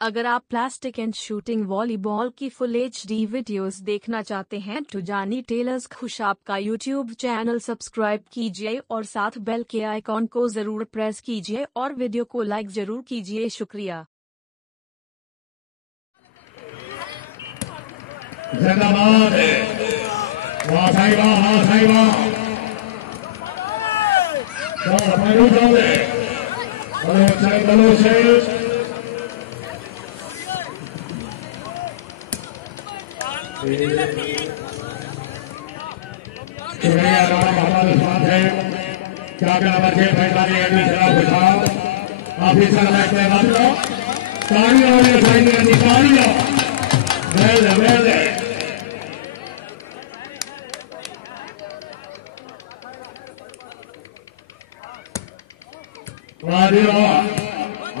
अगर आप plastic and shooting volleyball की फुल HD वीडियोस देखना चाहते हैं तो जानी टेलर्स खुश आपका यूट्यूब चैनल सब्सक्राइब कीजिए और साथ बेल के आइकॉन को जरूर प्रेस कीजिए और वीडियो को लाइक जरूर कीजिए। शुक्रिया। जिंदाबाद वाह साहिबा वाह साहिबा बलूच शुक्रिया हमारे साथ है क्या क्या बच्चे फैसला ऑफिसर बैठने वाले तालियों वाले साइड तालियों वेल वेल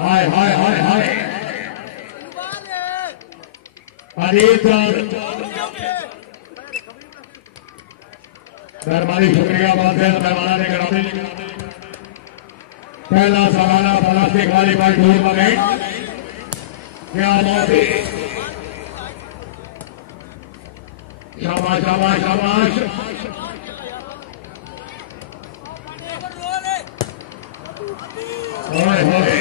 हाय हाय हाय हाय मेहरबानी शुक्रिया बहुत है मेहमाना ने कराने पहला सालाना प्लास्टिक वाली बाइक टूर्नामेंट क्या बात है। शाबाश शाबाश शाबाश ओए होए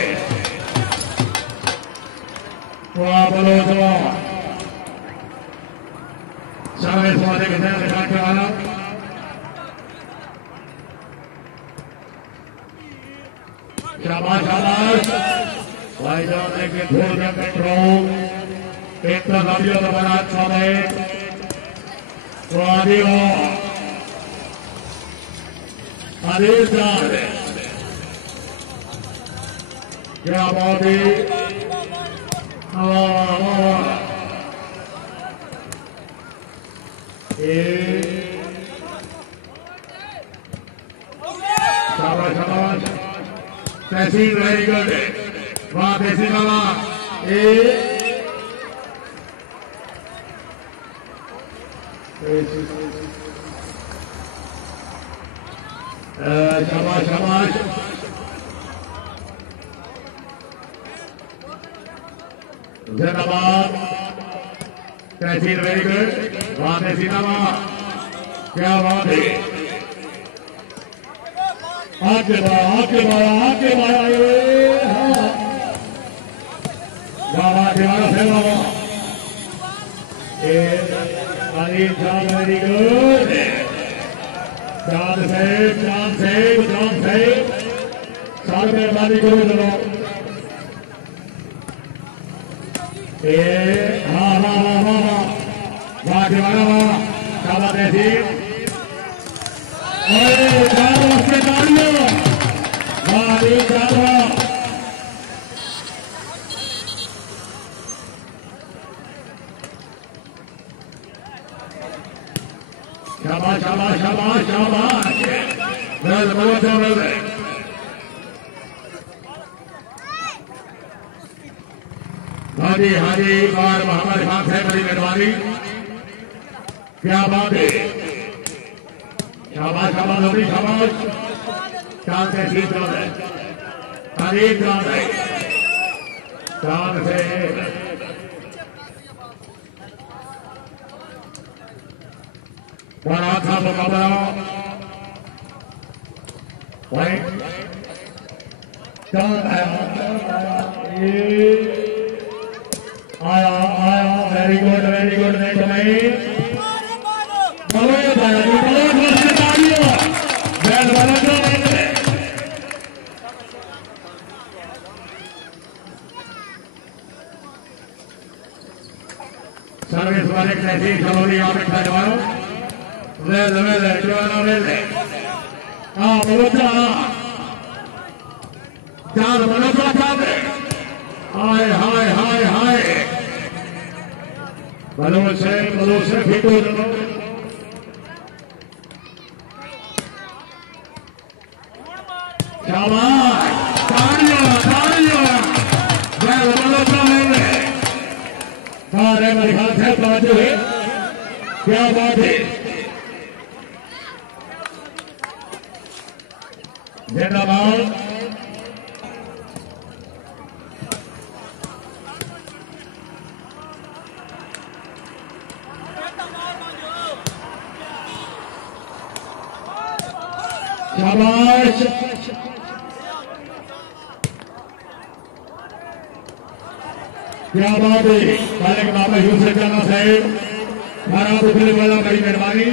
वाह बलूच सामने स्वाद के साथ दिखाने वाला शाबाश शाबाश भाईजान ने के धूल में कंट्रोल एक तो गाड़ियों का बड़ा अच्छा है तो आदि हो आदेश क्या बात है शाबाश शाबाश तहसील वेरी गुड वाह तहसील बाबा शाबाश शाबाश जिंदाबाद तहसील वेरी गुड वाह तहसील बाबा क्या बात है आगे बढ़ा बाबा दीवाना से बाबा चांद वेरी गुड चांद से साल में बाली करो चलो हाँ हाँ हाँ हाँ वाह दीवाना वाह शाबाश तहसील शाबाश शाबाश शाबाश शाबाश हाजी हाजी बार हमारे साथ है बड़ी मेहरबानी क्या बात है शाबाश शाबाश नौमी शाबाश चांद से ठीक है तारीफ है चांद से बड़ा था मुकाबला चांद आया आया वेरी गुड नहीं सर्विस वाले कैसी शलौली यहाँ पे खड़े वेल हाँ बलोचा चार बलोचा चाहते हाय हाय हाय हाय बलोच से फिटो शाबाश तालियों वेल बलोचा मेरे ख्याल से तवज्जो है क्या बात है जिंदाबाद शाबाश क्या बात है वाले के बाबा यूसुफ जाना साहब खराब उखले वाला बड़ी मेहरबानी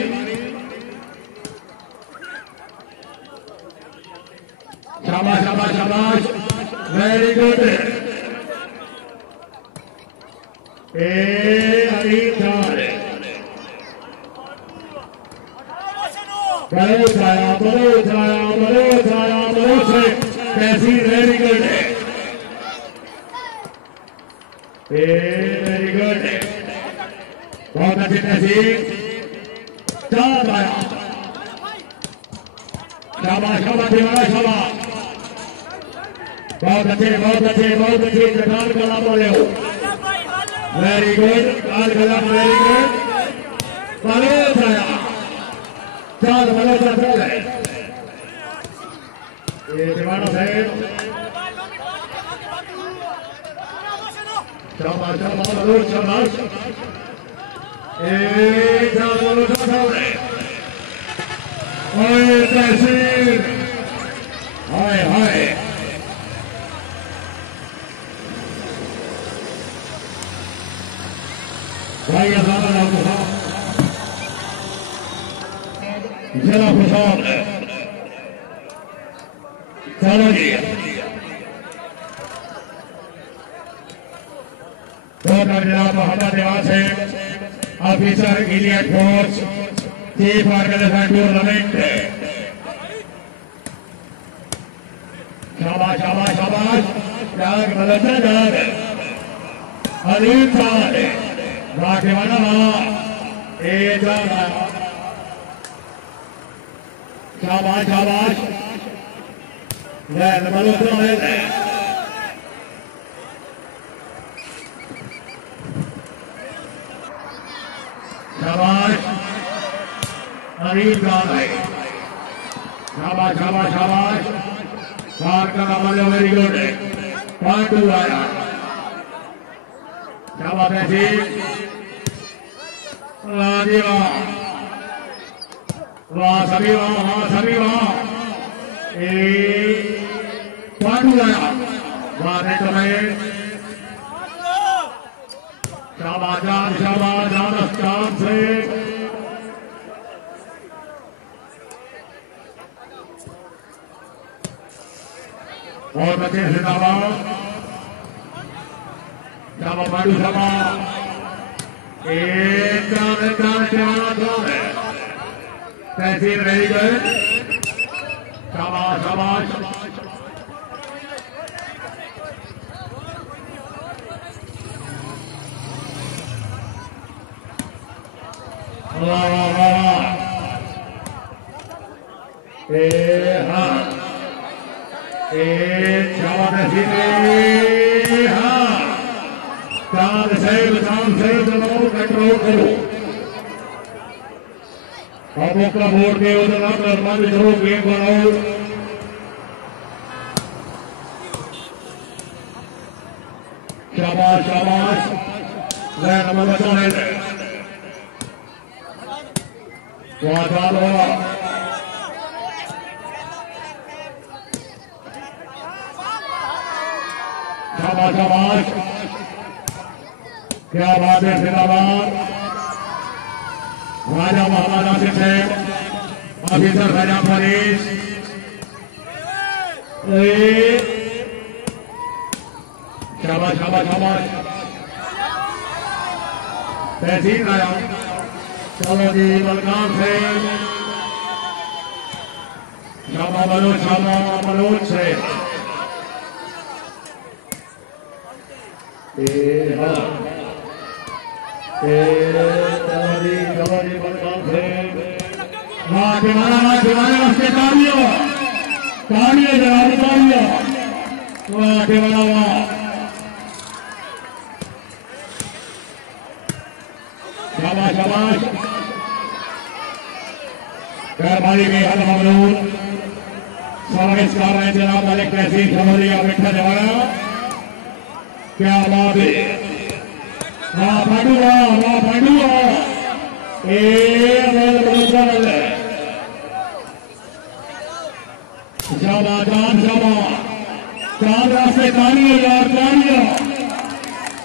शाबाश शाबाश शाबाश वेरी गुड अनिल चांद बलोच आया बलोच आया बलोच आया बलोच कैसी वेरी गुड वेरी गुड बहुत अच्छी तहसील चांद आया शाबाश शाबाश दीवाना शाबाश बहुत अच्छे जगान कला बोले हो वेरी गुड काल कला वेरी गुड बलोच आया चांद बलोच है ये दीवाना साहब शाबाश शाबाश बलोच शाबाश चांद बलोच है ओए तहसील हाय हाय भाई जरा खुशाल चलो जी हमारा निवास है officer Elliott force chief organizer tournament शाबाश शाबाश शाबाश जाग बदलता जाग अनिल चांद राकेवाना शाबाश शाबाश शाबाश अनिल चांद शाबाश शाबाश शाबाश चार का नाम वेरी गुड पॉइंट टू आया शाबाश ऐसी वाह सभी वहां पॉइंट आया वाह शाबाश शाबाश चांद से बहुत अच्छे से शाबा बाडू शाबा एक तहसील रही गए शाबाश शाबाश वाह वाह वाह हाँ शाबा तहसील हाँ चांद साहब कंट्रोल करो हमोकः बोर्ड के उदनाम निर्माण करो गेम बनाओ शाबाश शाबाश नंबर बचाने शाबाश शाबाश क्या बात है जिंदाबाद राजा मोहम्मद आसिफ है ऑफिसर राजा फरीश शाबाश शाबाश शाबाश तहसील आया चलो जी बलकाम से शाबा बलोच से शाबाश गैरबारी में हल ममनून सर्विस कर रहे हैं जनाब मालिक तहसील शलौली और मिठा जवाना क्या बात है वाह पांडुआ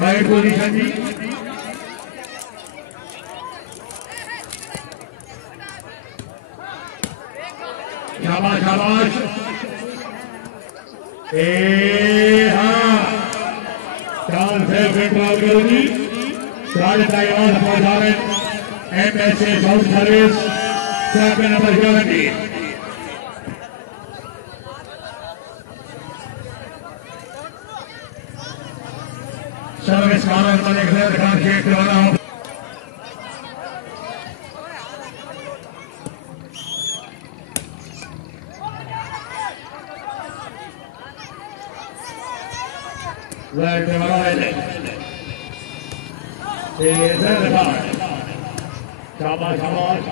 वाइड पोजीशन जी शाबाश शाबाश हाँ चांद से कंट्रोल करो जी साढ़े ताइवान पहुंचा रहे MSA south service champion number 70 service कानून बने खैर खान शेख करवाना हो शाबाश शाबाश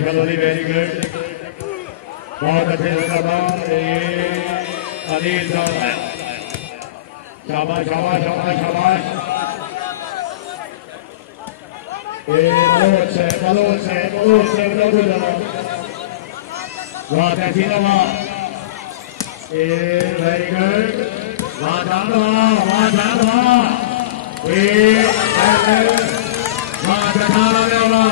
शलौली वेरी गुड बहुत अच्छे अनिल शाबाश शाबाश शाबाश शाबाश बलोच से बहुत अच्छी नवा वेरी गुड वहाँ चांद वहाँ चढ़ाना देना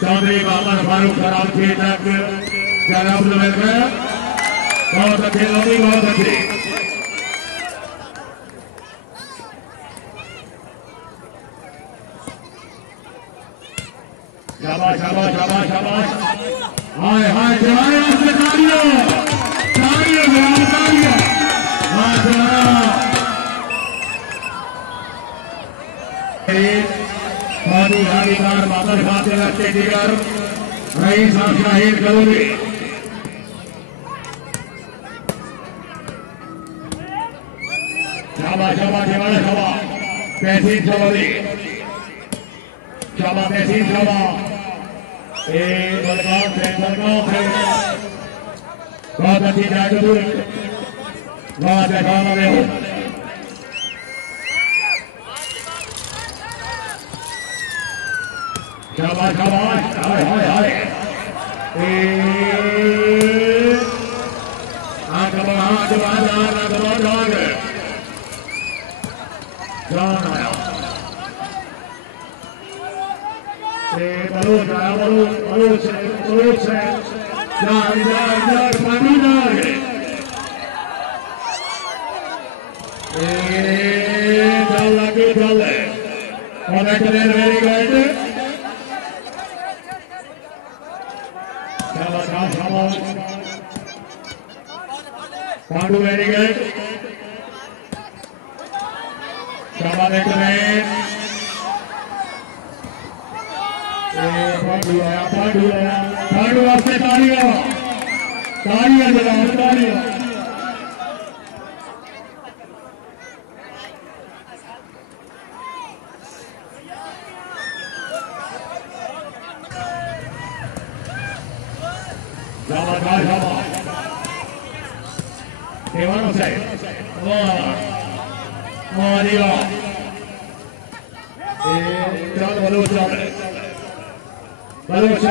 चौधरी मोहम्मद फारूक खराब थी तक जनाब बहुत अच्छे लोग बहुत अच्छे शाबाश शाबाश शाबाश शाबाश हाय हाय जवान तालियों तालियों जवान तालियों मादी हादीदार मादर खाते रखते जिगर रईस साहब शाहिद करोगे शाबाश शाबाश जवान शाबाश तहसील शलौली शाबाश तहसील शाबाश बलगांव से बहुत अच्छी जागरूक बहुत अच्छा हो शाबाश शाबाश हाय हाय हाय आगे जान आया बलोच आया बलोच से चल लगे चल very good Pandu very good शाबाश पांडू आपसे तालियां जनाब तालियां देवानों से चल बलोच बलोच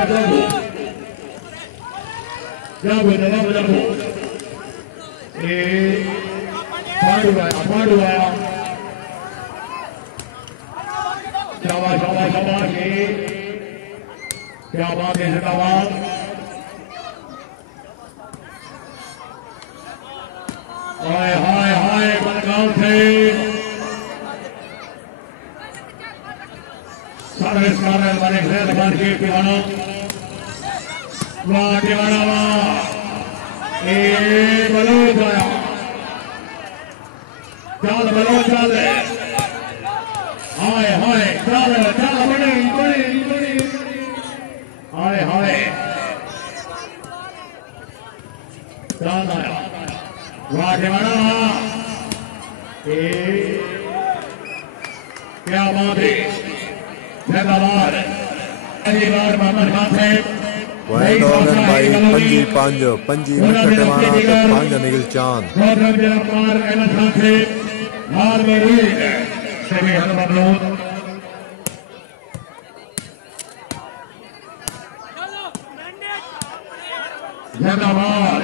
जागो पांडू आया शाबाश शाबाश शाबाश क्या बात है जिंदाबाद हाय हाय हाय बलगांव थे सर्विस कारण बने खैर खान शेख दीवाना वाह दीवाना वाह बलोच आया चल बलोच चल हाय हाय चल चल बड़ी हाय हाय चल आया वाह दीवाना क्या बात है जिंदाबाद मोहम्मद खान साहब वाइड ओवन बाई पंजी मिनट दीवाना तो 5 निकल चांद जिंदाबाद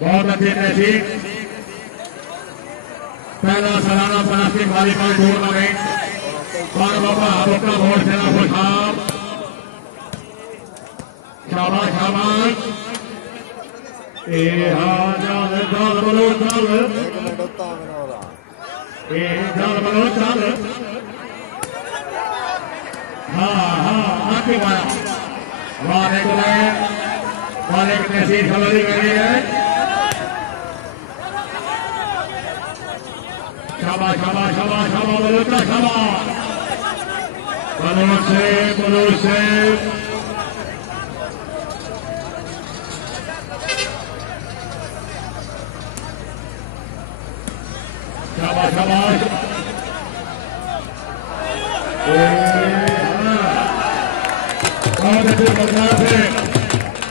बहुत अच्छी तहसील पहला सालाना प्लास्टिक वॉलीबॉल टूर्नामेंट बमकबला हमुकः बोर्ड जिला खुशाब शाबाश शाबाश बलूच चांद आगे पाया वाले की तहसील शलवली गई है शाबाश शाबाश शाबाश शाबाश बलूचा शाबाश बलूच से शाबाश शाबाश बहुत अच्छे बदलाव से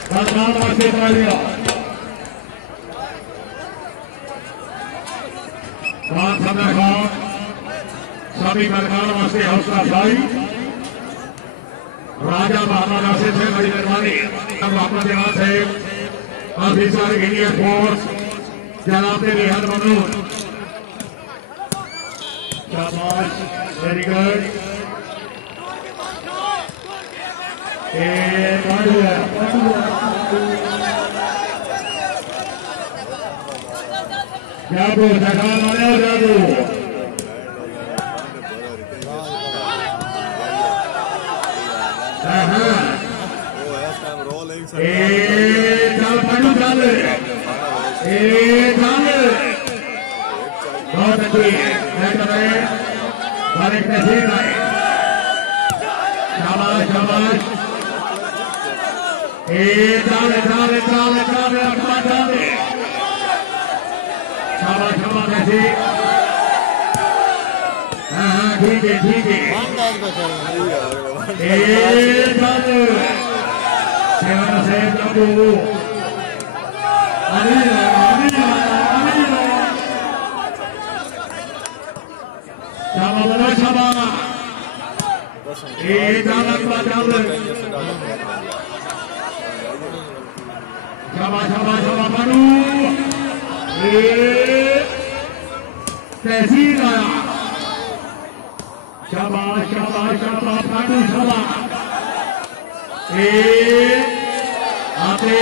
बदलाव से करा दिया समय खान सभी सरकार वास्ते हौसला अफजाई राजा मोहम्मद आसिफ से बड़ी मेहरबानी मोहम्मद जवान साहब ऑफिसर इंडियन फोर्स जनाब बेहद ममनून शाबाश वेरी गुड जादू जगान वाले जादू चल पड़ू चल बहुत अच्छी बारिक तहसील आए शाबाश शाबाश चाले चाले चाले चाले अखबार चाले शाबाश शाबाश ऐसी हाँ ठीक है चाले सेवन से जादू अनिल शाबाश शाबाश शाबाश शाबाश शाबाश बनू तहसील आया शाबाश शाबाश शाबाश बनू शाबाश आते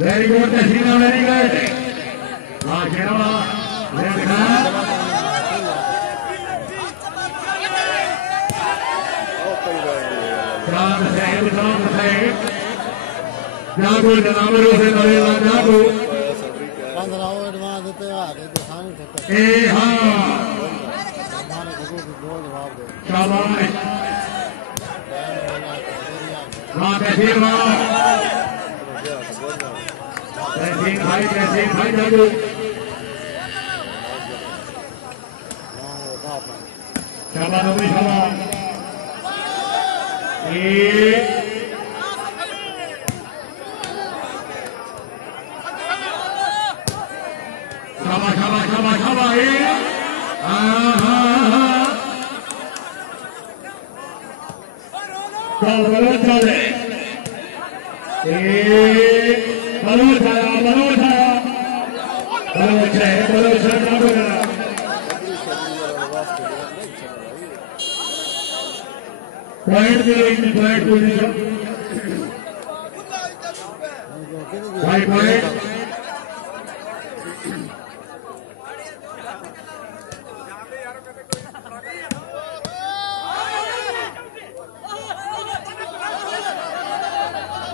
वेरी गुड तहसीना वेरी गुड हाँ शेरवा चांद साहब जागो जनावरों से लगेगा जागो हाँ शाबाश हाँ तहसील भाई जागो शाबाश नोमी शाबाश शाबाश शाबाश शाबाश शाबाश चल बलूच चले बलूच आया पॉइंट पॉइंट पोजीशन भाई पॉइंट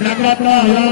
70,000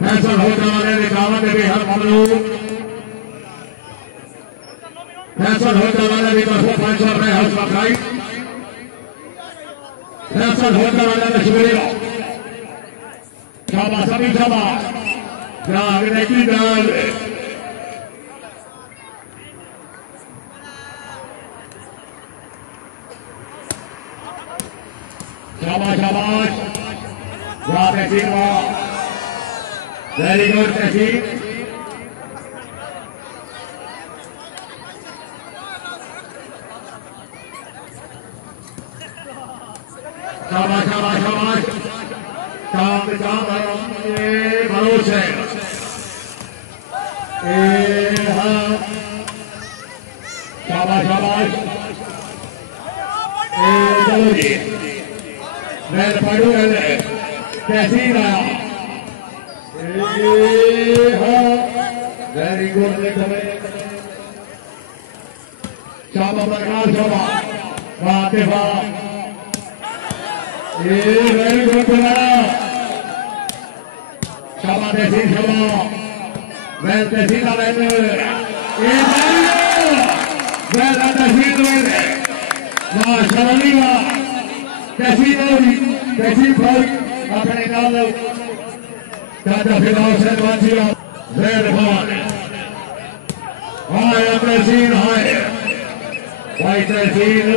फैसल होने वाले निकावत भी हर ममलूक फैसल होने वाले भी बस फैसल में हर मकाई फैसल होने वाले में शुक्रिया शाबाश सभी शाबाश जागने की जान शाबाश शाबाश वाह तहसीन वाह वेरी गुड तहसीन शाबाश शाबाश शाबाश चांद चांद बलूच है शाबाश शाबाश चलो जी मैं पढ़ू तहसीन आया वेरी गुड शाबा प्रकाश शाबा वाह वाह वेरी गुड शाबा तहसीन शाबा वेल तहसीन वेल तहसीन वाह शलवली वाह तहसीन भाई अपने नाम चाचा फिलहाल से वांचिया जैर खान हाय तहसीन हाय भाई तहसीन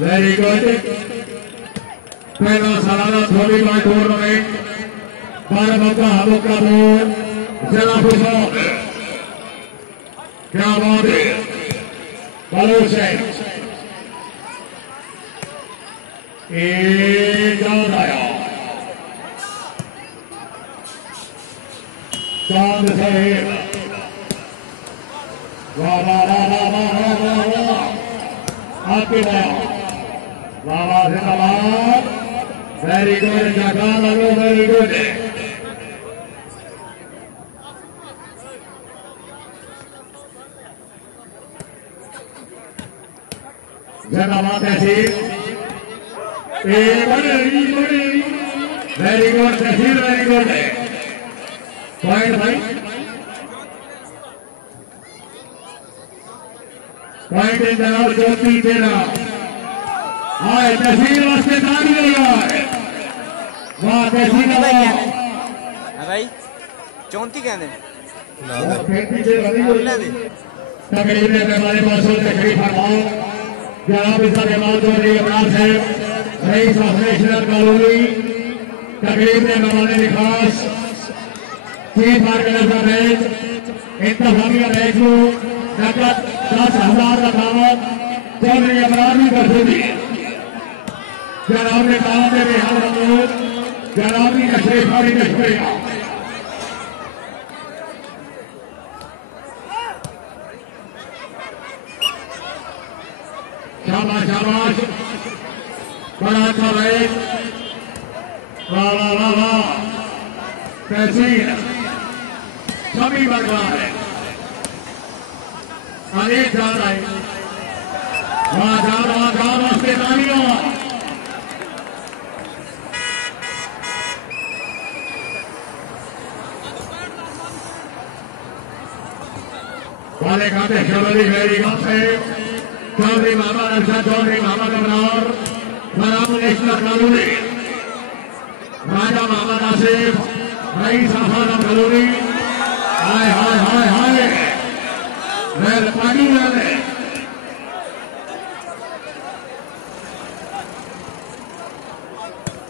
वेरी गुड पहला सालाना वॉलीबॉल टूर्नामेंट बाराबंका हमोका बोर्ड जिला फुटबॉल क्या बात है बलूच है चांद आया चांद से वाह वाह वाह वाह वाह वाह वाह आपके वाह वाह वाह जिंदाबाद वेरी गुड जगह लगो वेरी गुड जिंदाबाद तहसील वेरी गुड तहसील वेरी गुड पॉइंट भाई पॉइंट जनाब 34-13 हाय तहसील वास्ते ताली है वाह तहसील भाई 34 कहने तकरीब में हमारे पास तकरीब फरमाओ जनाब इसका जमाल चौधरी इमरान साहब रईस ऑपरेशनल कॉलोनी तकरीब में हमारे खास चीफ ऑर्गेनाइजर मैच इंतजामिया मैच को नकद 10,000 का दावत चौधरी इमरान कर दी जनाब ने काम में बेहद ममनून जनाब की तशरीफ वाली का शुक्रिया शाबाश शाबाश बड़ा अच्छा मैच वाह वाह वाह वाह तहसीन सभी बढ़ रहा है अनेक जा रहा है वहां जा वास्ते तालियों वाले खाते शलवली मेरी गांव से चौधरी मोहम्मद अरशद चौधरी मोहम्मद अबरार बराम नेशनल कॉलोनी राजा मोहम्मद आसिफ रईस आफान कॉलोनी हाय हाय हाय हाय रेल पानी वाले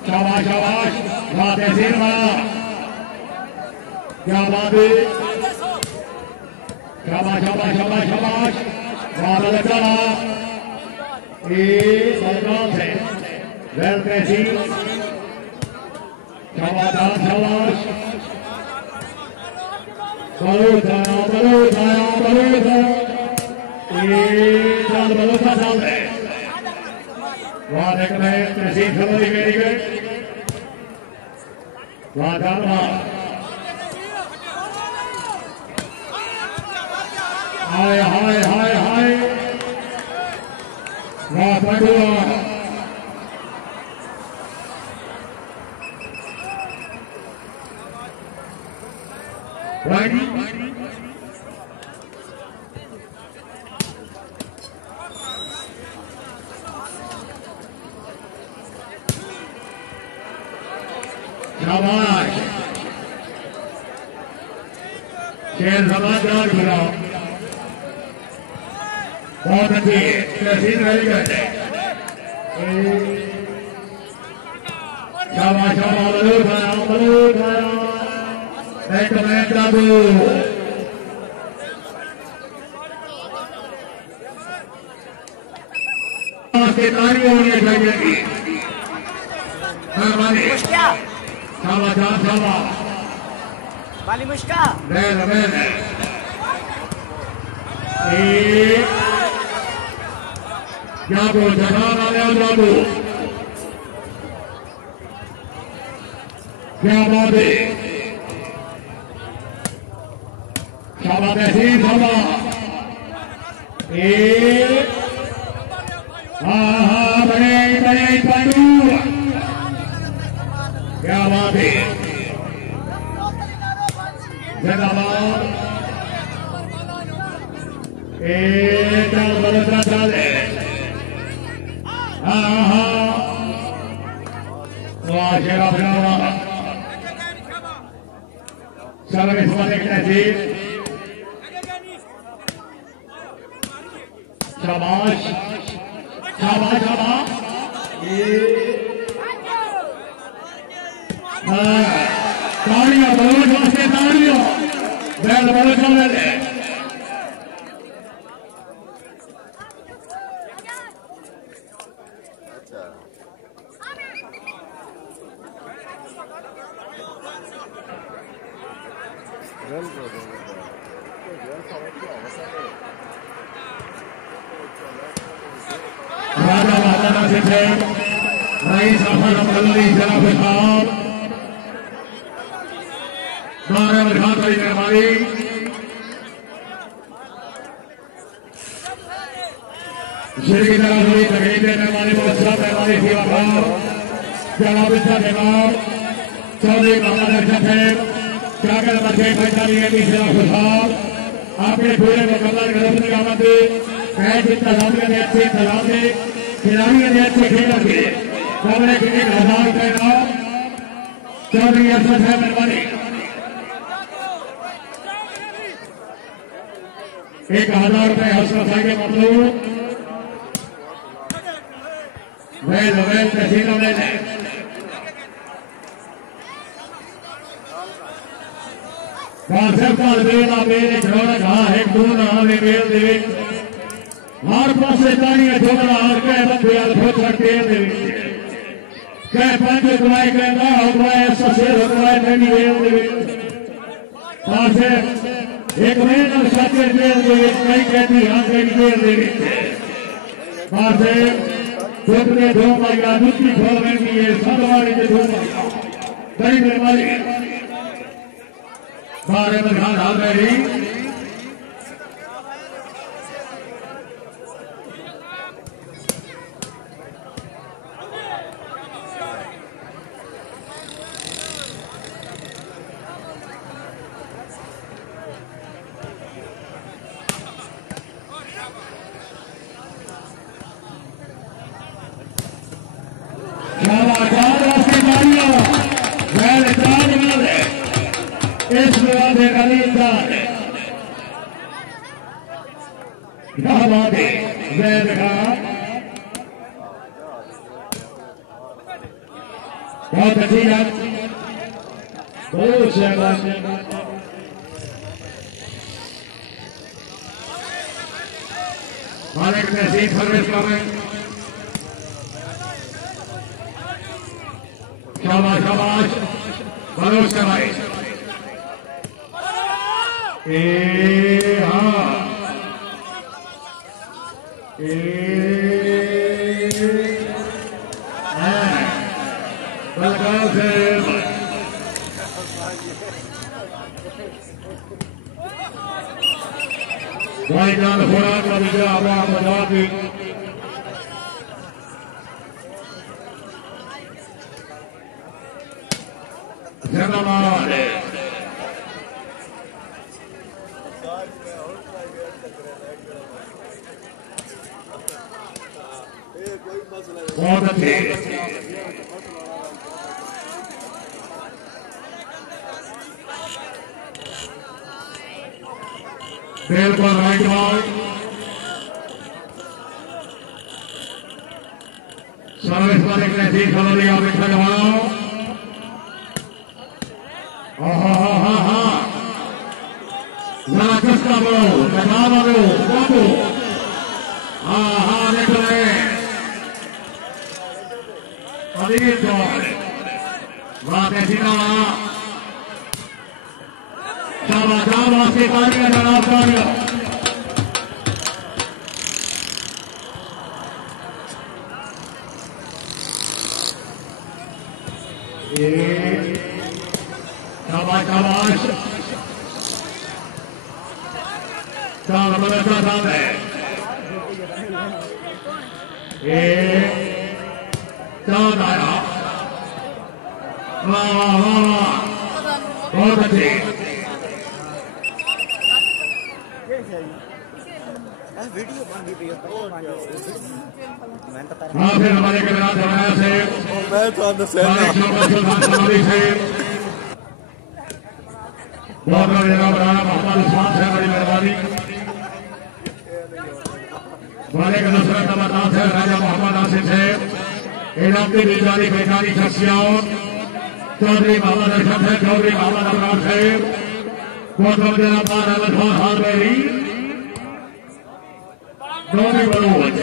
शाबाश शाबाश वाह तहसीन वाह क्या बात है शाबाश शाबाश शाबाश शाबाश वाह लगा बलगाम से रेल तहसीन शाबाश शाबाश बलूच आया बलूचा साल है वहां देख रहे हैं तहसीन शलवली मेरी गए वहां जाना हाय हाय हाय हाय वाह बढ़िया शाबाश शेर जमादार बना बहुत अच्छी तहसील रही है शाबाश शाबाश बलूट आया बैट दादू तालियां होनी चाहिए वाली मुश्का जादू जहान आने जादू क्या बात है शाबाश तहसीन शाबाश हाँ बड़े बड़े पांडू क्या बात है जिंदाबाद चल बड़ोदरा चल हाँ वाह शेरा फिरा चलो इस बार एक तहसील शाबाश शाबाश शाबाश तालियां बलोच वास्ते तालियां बैल बलोच वाले राजा महाराणा से रईस शलूली जनाब साहब द्वारा विधान की मेहरबानी श्री की तरह हुई तकरीब मेहरबानी बहुत मेहरबानी सेवाकार जनाब जनाब चौधरी मोहम्मद अरशद साहब जाकर बच्चे पंचायती साहब आपने पूरे मुकम्मल ग्रुप की आमद मैच इंतजामिया ने अच्छे इंतजाम से खिलाड़ियों ने अच्छे खेल के कमरे के 1000 रुपए नाम चौधरी अरशद साहब मेहरबानी 1000 रुपए हौसला साहब के मतलब वेल तहसील ले कांसेप्ट बेला मेरे खिलौना कहा है दूर आने मेल दे हर पासे तालियां ठोकना और कह बंदे यार ठोकर तेल दे कह पंज दुआई कहना दुआई ऐसा शेर दुआई नहीं मेल दे पासे एक महीना साथे मेल दे कई कहती हां कई मेल दे पासे ठोकने दो माया दूसरी ठोकने की ये सदवारी के दो माया बड़ी मेहरबानी बारे में ध्यान आ गई इस विवाद का इंसान बहुत अच्छी बात बहुत मालिक ने सीट सर्विस कर रहे शाबाश शाबाश बलोच से भाई हाँ बलगाव से भाई जान खुराक का विजय आवाज बजा की जगमाल बहुत अच्छे बिल्कुल राइट बॉल सर्विस पर एक ऐसी शलोली आप बैठा जमाओ जरा किसका बोलो बताओ दो बाबू हाँ देख रहे अभी बात ऐसी ना शाबाश से कार्य जनाब कार्य शाबाश चांद बदलता चांद है चांद आया वाह वाह वाह बहुत अच्छे हाँ फिर हमारे कैमरा जमाया से बहुत बड़ा बनाना मोहम्मद उस्मान से बड़ी मेहरबानी वाले का दूसरा नंबर है राजा मोहम्मद आसिफ से इनाम की बेजारी बेजारी शख्सियत चौधरी मोहम्मद अशरफ है चौधरी मोहम्मद अमरान से बहुत बड़ा पार अहमद खान हार मेरी नोमी बलूच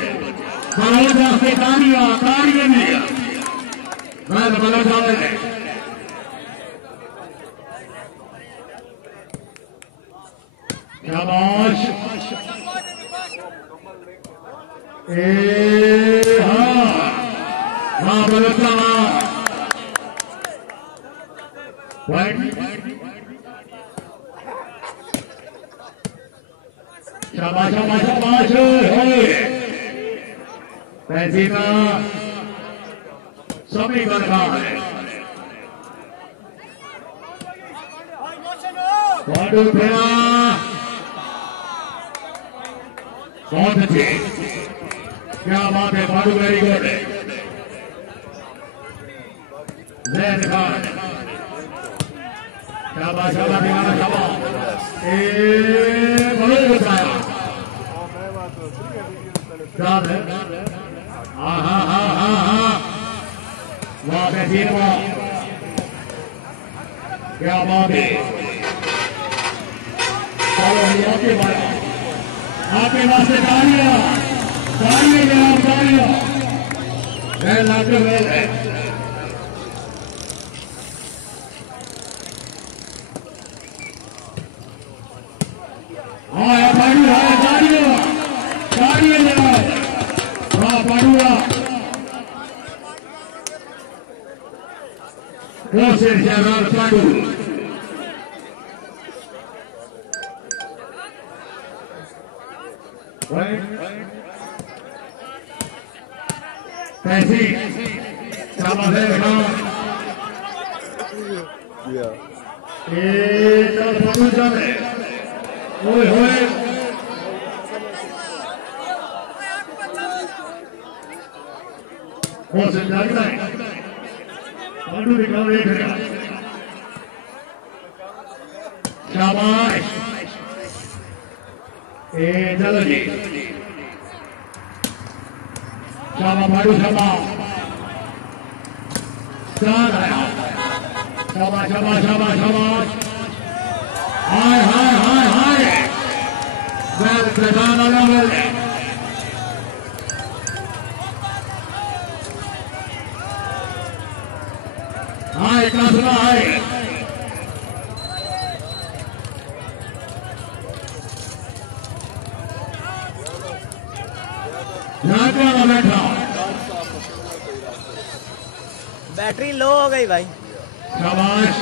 रास्ते तारिया तारिया लिया मैं बलूच वाले शाबाश हाँ बलूचा शाबाश शाबाश शाबाश पैसीना सभी कर रहा है बहुत अच्छे क्या बात है बाडू वेरी गुड जैन खान शाबाश शाबाश दीवाना शाबाश बड़े बताया चांद है हाँ हाँ हाँ हाँ हाँ वाह बेहतरीन वाह क्या बात है आपके वास्ते तालियां तालियां जनाब तालियां लाते हुए हाँ पाड़ू है तालियां तालियां जनाब हाँ पाड़ूआ कोशिश जनाब पाड़ू कैसी शाबाश है जाने ओए होए कोशिश जारी है पांडू दिखाओ एक शाबाश चलो जी शाबाश भाड़ू शाबाश चांद आया शाबाश शाबाश शाबाश शाबाश हाय हाय हाय हाय वेल प्रधान अनवल हाय कसरा हाय बैठा बैटरी लो हो गई भाई शाबाश